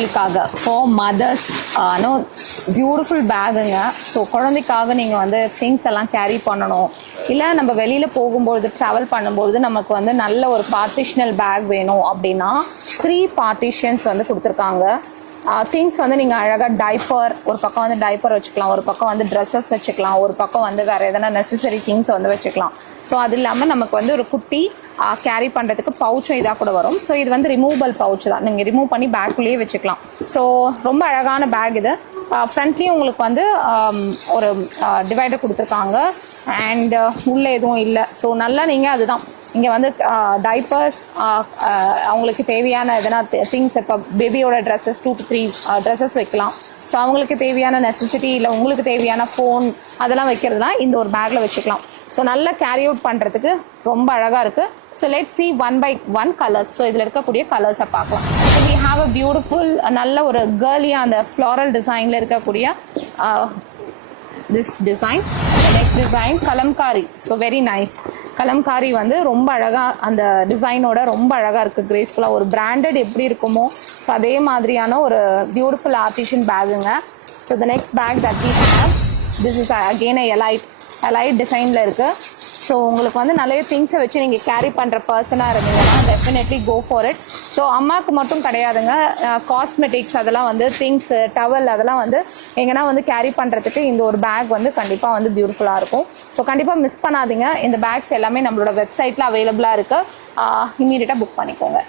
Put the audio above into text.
குழந்தைகளுக்காக for mothers no beautiful பேகுங்க. So குழந்தைக்காக நீங்கள் வந்து திங்ஸ் எல்லாம் கேரி பண்ணணும், இல்லை நம்ம வெளியில் போகும்பொழுது ட்ராவல் பண்ணும்பொழுது நமக்கு வந்து நல்ல ஒரு பார்ட்டிஷனல் பேக் வேணும் அப்படின்னா 3 பார்ட்டிஷன்ஸ் வந்து கொடுத்துருக்காங்க. திங்ஸ் வந்து நீங்கள் அழகாக டைப்பர், ஒரு பக்கம் வந்து டைப்பர் வச்சுக்கலாம், ஒரு பக்கம் வந்து ட்ரெஸ்ஸஸ் வச்சுக்கலாம், ஒரு பக்கம் வந்து வேறு எதனா நெசசரி திங்ஸ் வந்து வச்சுக்கலாம். ஸோ அது இல்லாமல் நமக்கு வந்து ஒரு குட்டி கேரி பண்ணுறதுக்கு பவுச்சும் இதாக கூட வரும். ஸோ இது வந்து ரிமூவபிள் பவுச் தான், நீங்கள் ரிமூவ் பண்ணி பேக்குள்ளேயே வச்சுக்கலாம். ஸோ ரொம்ப அழகான பேக் இது. ஃப்ரண்ட்லேயும் உங்களுக்கு வந்து ஒரு டிவைடர் கொடுத்துருக்காங்க அண்ட் உள்ளே எதுவும் இல்லை. ஸோ நல்லா நீங்கள் அதுதான் இங்கே வந்து டைப்பர்ஸ், அவங்களுக்கு தேவையான எதனா திங்ஸ், இப்போ பேபியோட ட்ரெஸ்ஸஸ் 2 to 3 ட்ரெஸ்ஸஸ் வைக்கலாம். ஸோ அவங்களுக்கு தேவையான நெசசிட்டி இல்லை உங்களுக்கு தேவையான ஃபோன் அதெல்லாம் வைக்கிறதுலாம் இந்த ஒரு பேக்கில் வச்சுக்கலாம். ஸோ நல்லா கேரி அவுட் பண்ணுறதுக்கு ரொம்ப அழகாக இருக்குது. So let's see 1 by 1 colours. So இதில் இருக்கக்கூடிய கலர்ஸை பார்க்கலாம். So we have a beautiful நல்ல ஒரு கேர்லியாக அந்த ஃப்ளாரல் டிசைனில் இருக்கக்கூடிய this design. Next design Kalamkari. So very nice. Kalamkari வந்து ரொம்ப அழகாக அந்த டிசைனோட ரொம்ப அழகாக இருக்குது, கிரேஸ்ஃபுல்லாக. ஒரு பிராண்டட் எப்படி இருக்குமோ ஸோ அதே மாதிரியான ஒரு பியூட்டிஃபுல் ஆர்டிஷன் பேகுங்க. So the next bag that we have, this is again a elite டிசைனில் இருக்குது. ஸோ உங்களுக்கு வந்து நிறைய திங்ஸை வச்சு நீங்கள் கேரி பண்ணுற பர்சனாக இருந்தீங்கன்னா definitely go for it. So அம்மாவுக்கு மட்டும் கிடையாதுங்க, காஸ்மெட்டிக்ஸ் அதெல்லாம் வந்து திங்ஸ், டவல் அதெல்லாம் வந்து எங்கன்னா வந்து கேரி பண்ணுறதுக்கு இந்த ஒரு பேக் வந்து கண்டிப்பாக வந்து பியூட்டிஃபுல்லாக இருக்கும். ஸோ கண்டிப்பாக மிஸ் பண்ணாதீங்க. இந்த பேக்ஸ் எல்லாமே நம்மளோட வெப்சைட்டில் அவைலபிளாக இருக்குது. இம்மீடியட்டாக புக் பண்ணிக்கோங்க.